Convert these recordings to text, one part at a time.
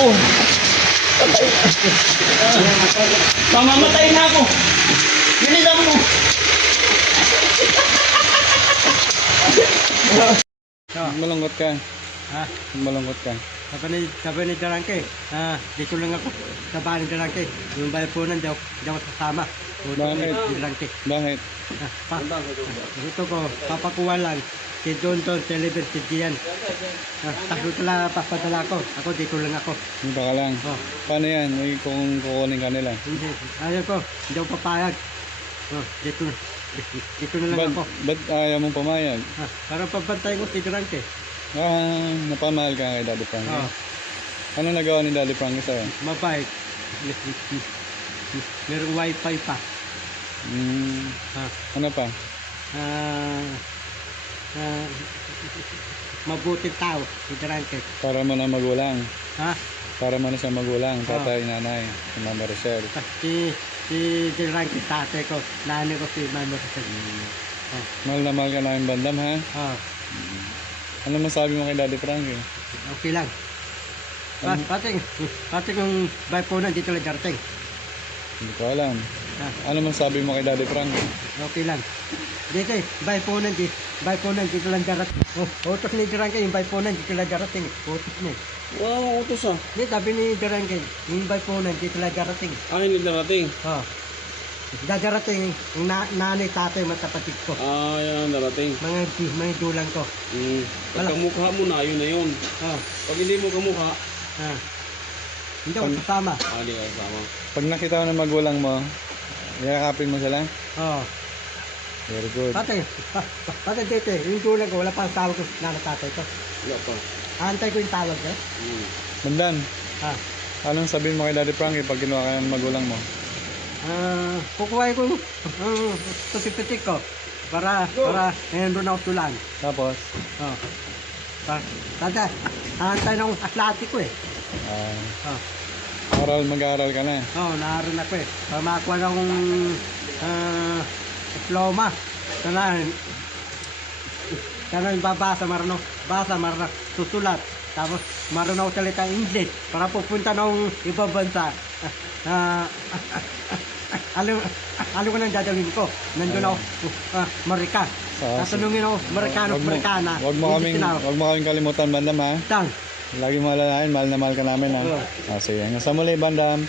ako. Patay. Mamamatay na ako. Bilisan mo. Malungkot ka. Ha? Malungkot ka. Sabi ni Darangke, dito lang ako sa bahay ni Darangke. Yung bahay po nun, di ako sasama. Bakit? Darangke. Bakit? Ito ko, papakuha lang. Si Don, si Oliver, si Gian. Takot lang papadala ko. Ako, dito lang ako. Dito ka lang. Oh. Paano yan? May kung kukunin ka nila. Hindi. Ayaw ko, hindi ako papayag. Dito na lang ako. Ba't ayaw mong pumayag? Para pabantay ko si Darangke. Napamahal ka kay Daddy Frankie. Ano nagawa ni Daddy Frankie sa'yo? Mabait. Merong wifi pa. Ano pa? Mabuting tao si Darangke. Para mo na magulang. Ha? Para mo na siya magulang. Tatay, nanay, si Mama Rochelle. Si Darangke, tatay ko. Nanay ko si Mama Rochelle. Mahal na mahal ka namin bandam, ha? Ano masabi mo kay Daddy Frankie? Okay lang. Pati kung bay po na dito lang darating. Hindi ko alam. Ano masabi mo kay Daddy Frankie? Okay lang. Dito bay po na dito lang darating. Utos ni Darangke, yung bay po na dito lang darating. Utos niya. Wow, utos ah. Hindi, sabi ni Darangke, yung bay po na dito lang darating. Hindi darating. Darating yung nanay, tatay, matapatid ko. Yan ang darating. Mga dulang ko. Pag kamukha mo na, yun na yun. Pag hindi mo kamukha, Hindi ako kasama. hindi ka kasama. Pag nakita mo ng magulang mo, yakapin mo sila? Very good. Pati dito, yung dulang ko, wala pang tawag ko, tatay ko. Wala pa. Antay ko yung tawag ko. Bandan, anong sabihin mo kay Daddy Frankie pag kinuha ka ng magulang mo? Kukuha ko tusipitik ko para ngayon doon ako tulan. Tapos? Tanda, antay ng atlati ko eh. Mag-aaral ka na? Naaral ako eh. Para makakuha na akong diploma. Sana yung babasa, marunong susulat. Tapos marunong ako salita English para pupunta ng ibang bansa. Alam ko nang dadawin ko. Nandun ako, Marika. Tatanungin ako, Marikana. Huwag mo kaming kalimutan, Bandam, ha? Lagi mo alalahanin, mahal na mahal ka namin, ha? Sige, hanggang sa muli, Bandam.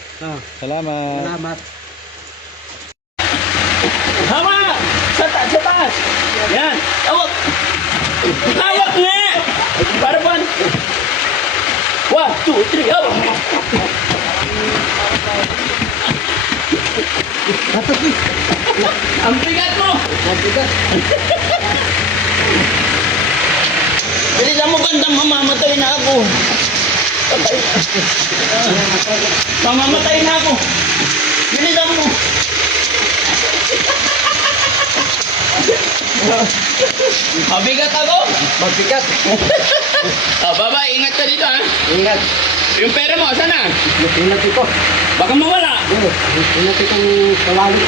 Salamat. Salamat. Hama! Sa taas! Yan! Awak! Awak nga! Para ba? 1, 2, 3, awak! Ang bigat mo! Bilisan mo, Bandam, mamamatay na ako. Patay. Mamamatay na ako. Bilisan mo. Mabigat ako? Magbigat. Baba, ingat ka dito, ha? Ingat. Yung pera mo, saan na? Ingat ko. Baka mawala. Ingat itong kawali.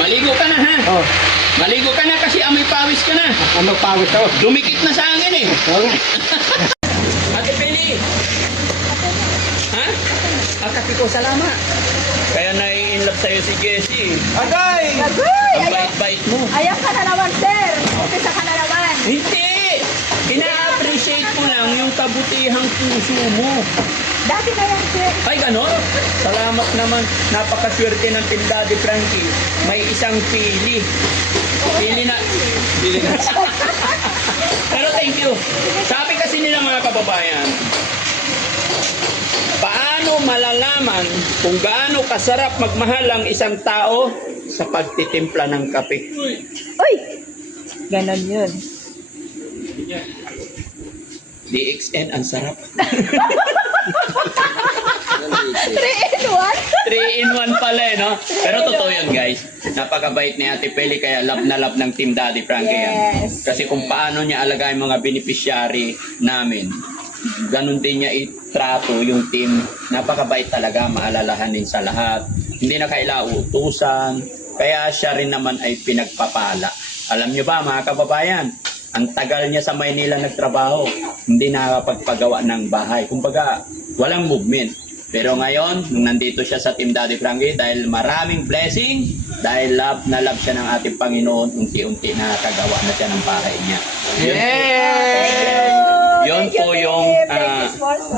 Maligo ka na, ha? Maligo ka na kasi amoy pawis ka na. Ano pawis ako? Dumikit na sa hangin, eh. Ate Penny. Ha? Akati ko, salamat. Kaya nai-inlove sa'yo si Jessie. Agay! Ang bait-bait mo. Ayan ka na naman, sir. Umpisa ka na naman. Hindi! Ina-appreciate ko lang yung kabutihang puso mo. Dati na yan, sir. Ay, ganon? Salamat naman. Napakaswerte ng Team Daddy Frankie. May isang pili. Pili na. Pero thank you. Sabi kasi nila mga kababayan, paano malalaman kung gaano kasarap magmahal ang isang tao sa pagtitimpla ng kape? Uy! Ganon yun. DXN, ang sarap. 3 in 1? 3 in 1 pala, eh, no? Pero totoo yun, guys. Napakabait ni Ate Peli, kaya love na love ng Team Daddy Frankie yan. Yes. Kasi kung paano niya alagayin mga beneficiary namin, ganun din niya itrato yung team. Napakabait talaga, maalalahanin sa lahat. Hindi na kailangan utusan. Kaya siya rin naman ay pinagpapala. Alam niyo ba, mga kababayan, ang tagal niya sa Maynila nagtrabaho, hindi nakakapagpagawa ng bahay. Kumbaga, walang movement. Pero ngayon, nung nandito siya sa Team Daddy Frankie, dahil maraming blessing, dahil love na love siya ng ating Panginoon, unti-unti nakakagawa na siya ng bahay niya. Yun po yung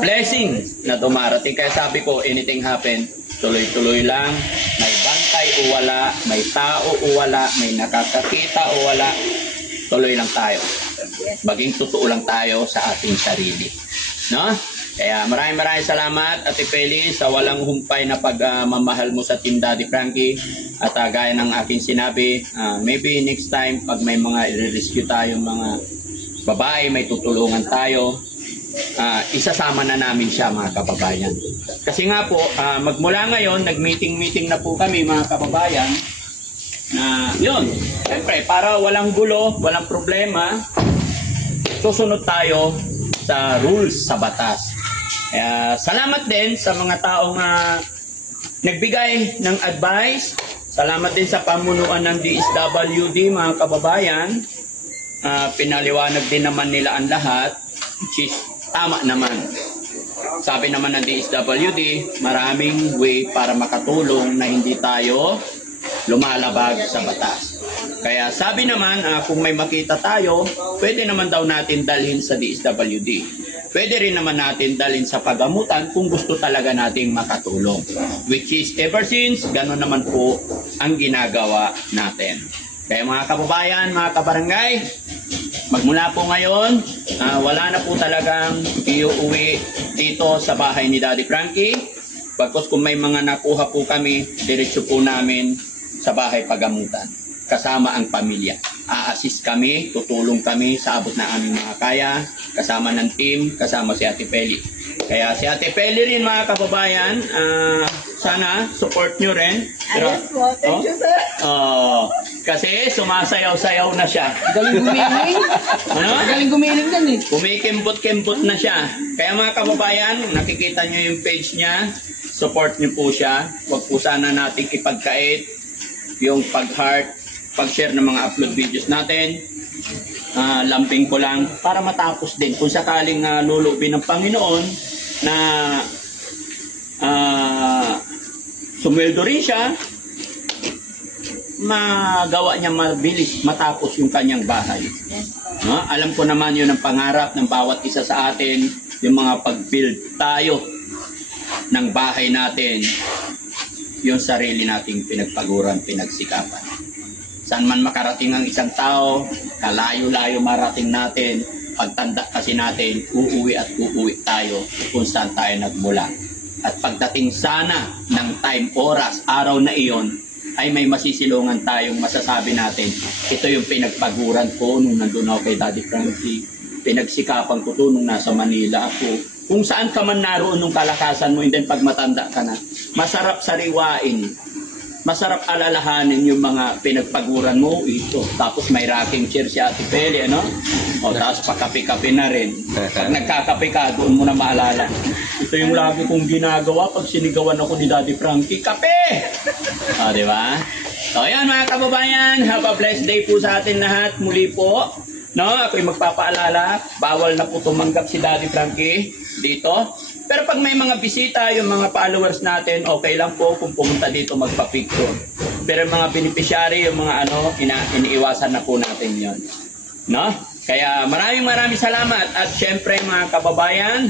blessing na dumarating. Kaya sabi ko, anything happen, tuloy-tuloy lang. May bantay o wala, may tao o wala, may nakakakita o wala, tuloy lang tayo. Maging totoo lang tayo sa ating sarili. No? Kaya maraming salamat, Ate Peli, sa walang humpay na pagmamahal mo sa Team Daddy Frankie. At gaya ng aking sinabi, maybe next time, pag may mga i-rescue tayo, mga babae, may tutulungan tayo, isasama na namin siya, mga kababayan. Kasi nga po, magmula ngayon, nag-meeting na po kami, mga kababayan, na yun, siyempre, para walang gulo, walang problema, susunod tayo sa rules, sa batas. Kaya salamat din sa mga taong nagbigay ng advice. Salamat din sa pamunuan ng DSWD, mga kababayan. Pinaliwanag din naman nila ang lahat, which is tama naman. Sabi naman ng DSWD, maraming way para makatulong na hindi tayo lumalabag sa batas. Kaya sabi naman, kung may makita tayo, pwede naman daw natin dalhin sa DSWD. Pwede rin naman natin dalhin sa pagamutan kung gusto talaga nating makatulong. Which is, ever since, gano'n naman po ang ginagawa natin. Kaya mga kababayan, mga kabarangay, magmula po ngayon, wala na po talagang iuwi dito sa bahay ni Daddy Frankie. Bagkus kung may mga nakuha po kami, diretso po namin sa bahay pagamutan. Kasama ang pamilya. A-assist kami, tutulong kami sa abot na aming mga kaya, kasama ng team, kasama si Ate Peli. Kaya si Ate Peli rin, mga kababayan, sana support nyo rin. Ayos po. Thank you, sir. Kasi sumasayaw-sayaw na siya. Galing gumiling. Ano? Galing gumiling yan eh. Kumikimbot-kimbot na siya. Kaya mga kababayan, nakikita nyo yung page niya, support nyo po siya. Huwag po sana natin ipagkait yung pag-heart, pag-share ng mga upload videos natin. Lamping ko lang para matapos din. Kung sakaling lulubin ng Panginoon na sumweldo rin siya, magawa niya mabilis matapos yung kanyang bahay. No? Alam ko naman yun ang pangarap ng bawat isa sa atin, yung mga pag-build tayo ng bahay natin, yung sarili nating pinagpaguran, pinagsikapan. Saan man makarating ang isang tao, kalayo-layo marating natin, pagtanda kasi natin, uuwi at uuwi tayo kung saan tayo nagmula. At pagdating sana ng time, oras, araw na iyon, ay may masisilungan tayong masasabi natin, ito yung pinagpaguran ko nung nandun ako kay Daddy Frankie, pinagsikapan ko to nung nasa Manila ako. Kung saan ka man naroon nung kalakasan mo, and then pag matanda ka na, masarap sariwain, masarap alalahanin yung mga pinagpaguran mo, ito. Tapos may rocking chair si Ate Peli, ano? O, tapos pakape-kape na rin. Pag nagkakape ka, doon mo na maalala. Ito yung lagi kong ginagawa pag sinigawan ako ni Daddy Frankie, kape! O, di ba? So, ayan mga kababayan, have a blessed day po sa atin lahat. Muli po, no? Ako'y magpapaalala, bawal na po tumanggap si Daddy Frankie dito. Pero pag may mga bisita, yung mga followers natin, okay lang po kung pumunta dito magpa-picture. Pero yung mga beneficiary, yung mga iniiwasan na po natin yon, no? Kaya maraming salamat. At syempre mga kababayan,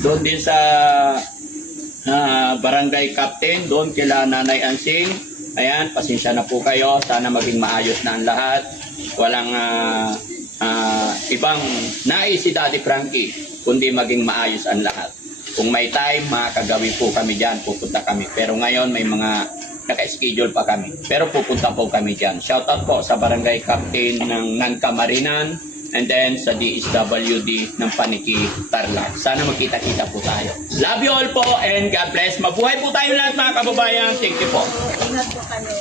doon din sa barangay captain, doon kila Nanay Ansing. Ayan, pasensya na po kayo. Sana maging maayos na ang lahat. Walang ibang nais si Daddy Frankie, kundi maging maayos ang lahat. Kung may time, makakagawi po kami dyan, pupunta kami. Pero ngayon, may mga naka-schedule pa kami. Pero pupunta po kami dyan. Shoutout po sa barangay captain ng Nancamarinan, and then sa DSWD ng Paniki, Tarlac. Sana magkita-kita po tayo. Love you all po, and God bless. Mabuhay po tayo lahat mga kababayan. Thank you po. Ingat po kami.